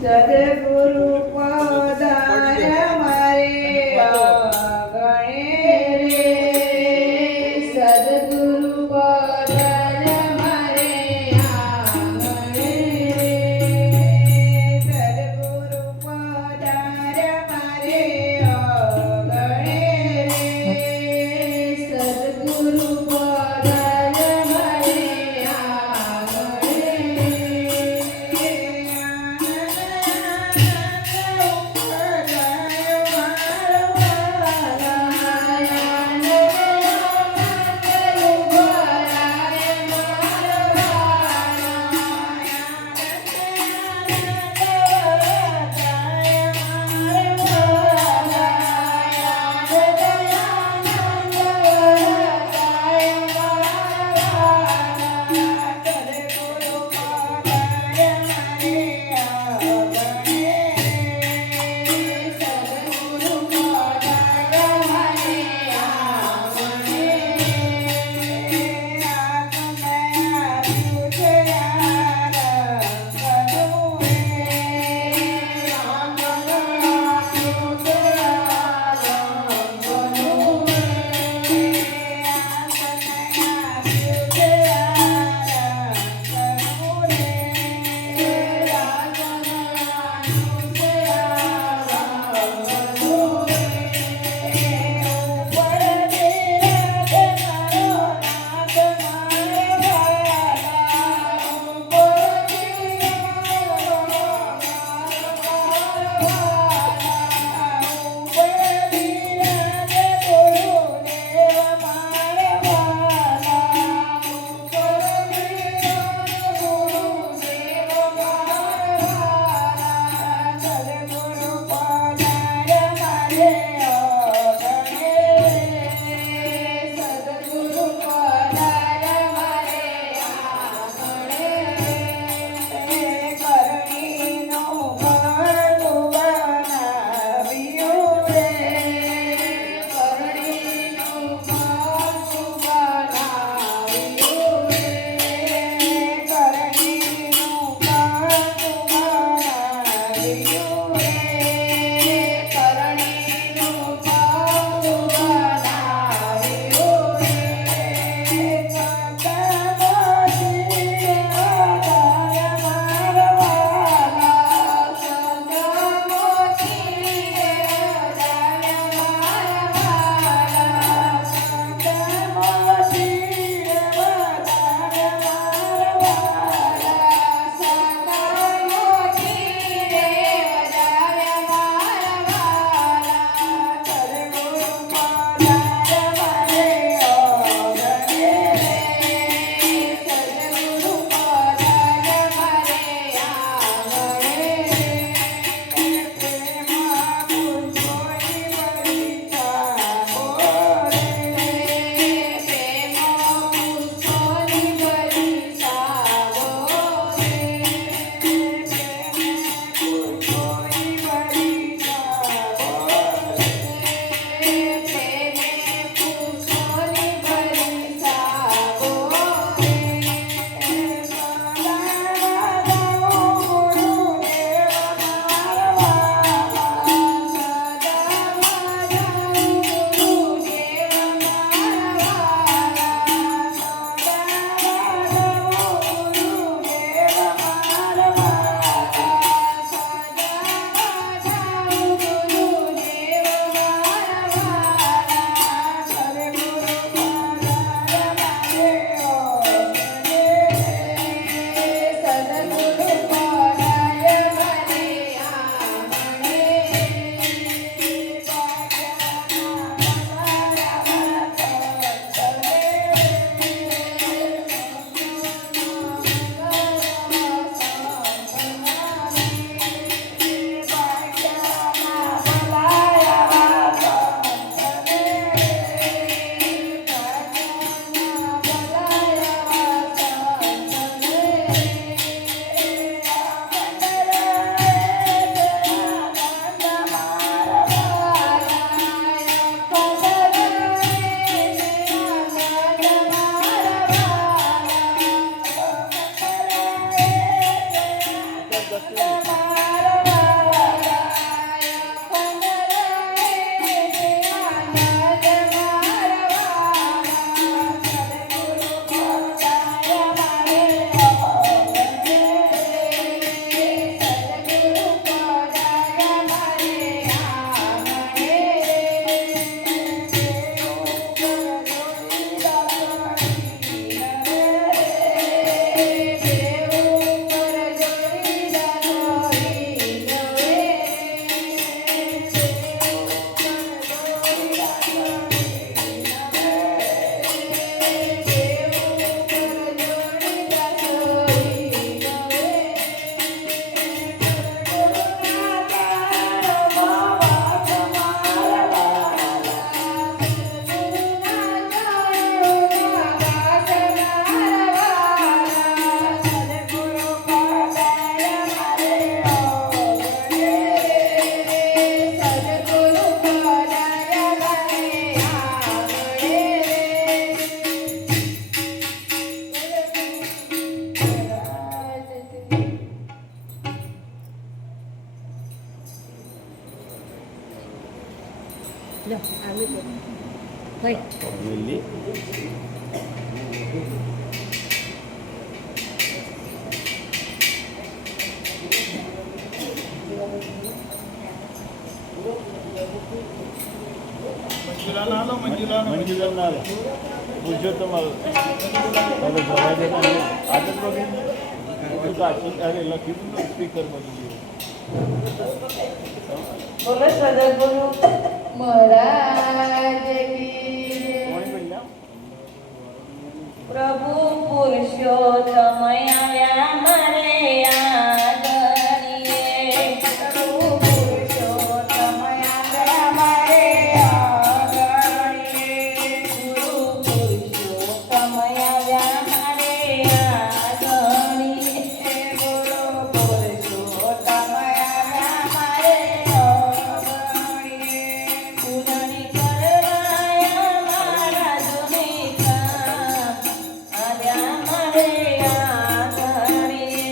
સદગુરુ પધાર્યા મારે આંગણે રે, સદગુરુ પધાર્યા મારે આંગણે રે, સદગુરુ પધાર્યા મારે આંગણે રે, સદગુરુ પધાર્યા મારે આંગણે રે. લો આવી ગયો ભાઈ Really? મંજુલા ના લો પૂછો તમારો હવે જવા દે આદત વગર કાશી અરે લખી દીધું સ્પીકરમાં દીધું બોલો સદગુરુ મહારાજ કી કોણ બોલ્યા પ્રભુ પુરુષોત્તમ આવ્યા મારે આંગણીએ પ્રભુ પુરુષોત્તમ આવ્યા મારે આંગણીએ ગુરુ પુરુષોત્તમ આવ્યા મારે આંગણીએ ગુરુ પુરુષોત્તમ આવ્યા મારે આંગણીએ પૂજણી કરવા મારા જોને કામ આવ્યા મારે આંગણીએ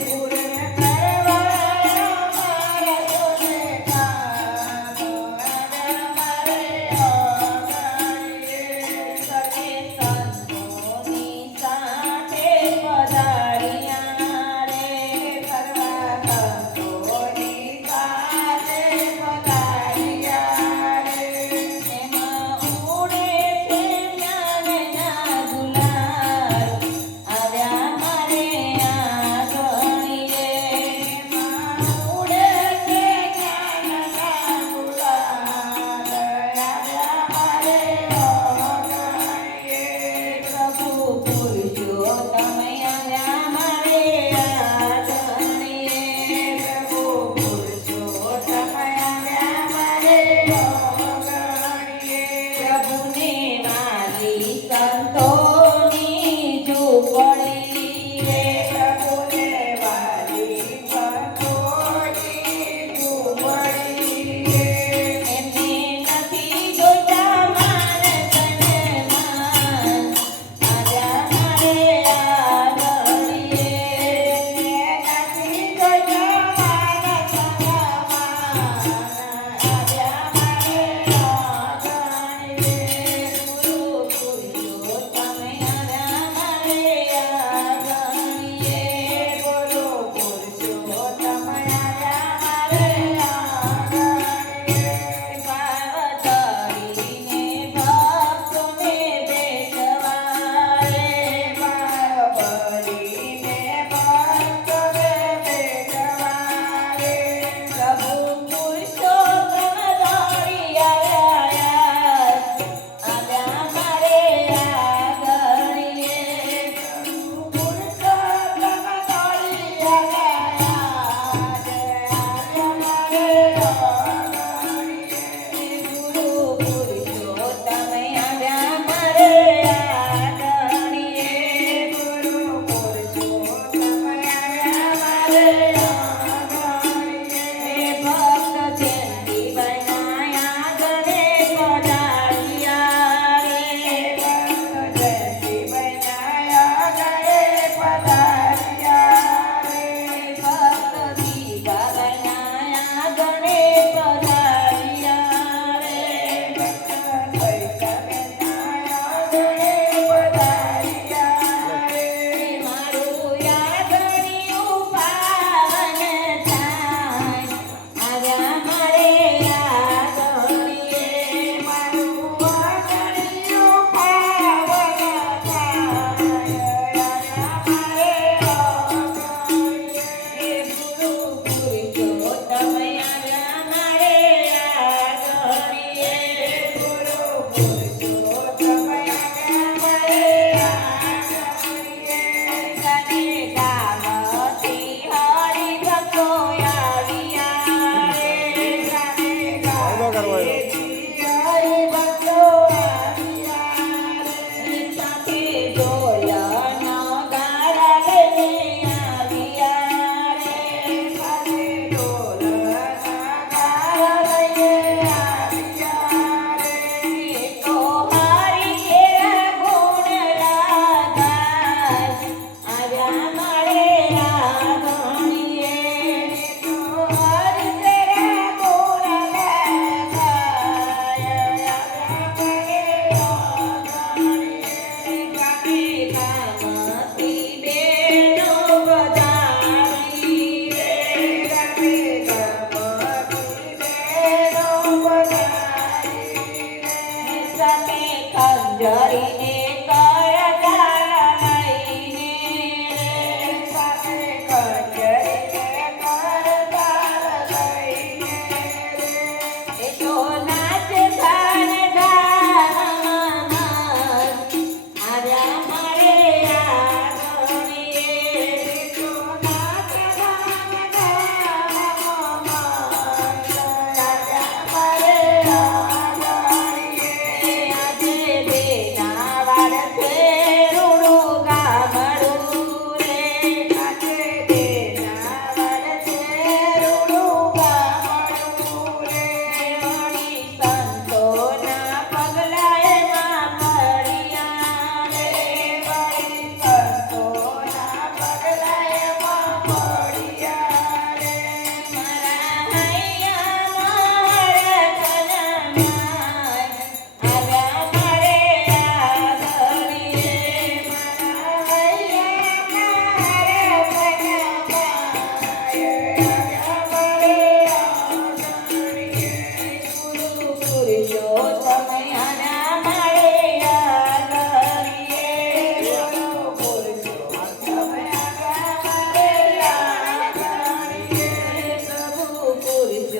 પૂજન કરવા મારા જોને કામ આવ્યા મારે આંગણીએ સખે સંતોની સાથે પધાર્યા રે કરવા સંતોની સાથે પધાર્યા રે એમાં ઉડે છે જ્ઞાનના ગુલાલ આવ્યા મારે આંગણીએ એમાં ઉડે છે જ્ઞાનના ગુલાલ આવ્યા મારે આંગણીએ પ્રભુ પુરુષોત્તમ આવ્યા મારે આંગણીએ પ્રભુ પુરુષોત્તમ આવ્યા મારે આંગણીએ પ્રભુને મારી સંતોની ઝૂંપડી રે પ્રભુને મારી સંતોની ઝૂંપડી રે એમને નથી જોતા મારે તને માન આવ્યા મારે આંગણીએ નથી જોતા મારે તને માન આવ્યા મારે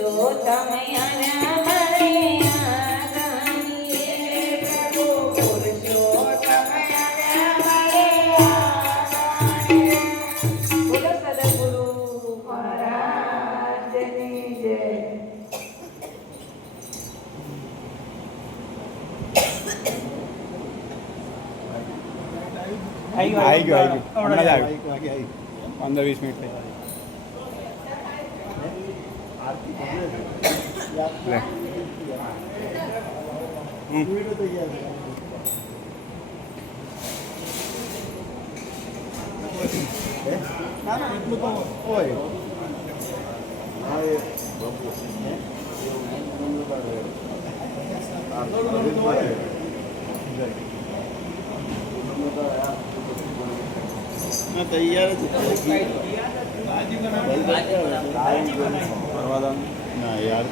પુરુષોત્તમ આવ્યા મારે આંગણીએ. પ્રભુ પુરુષોત્તમ આવ્યા મારે આંગણીએ. બોલો સદગુરુ મહારાજની જય. આવી ગયો હમણાં જ આવ્યું 15-20 મિનિટ થઈ લે. ના ના એટલું તો હોય. તૈયાર જ ના યાર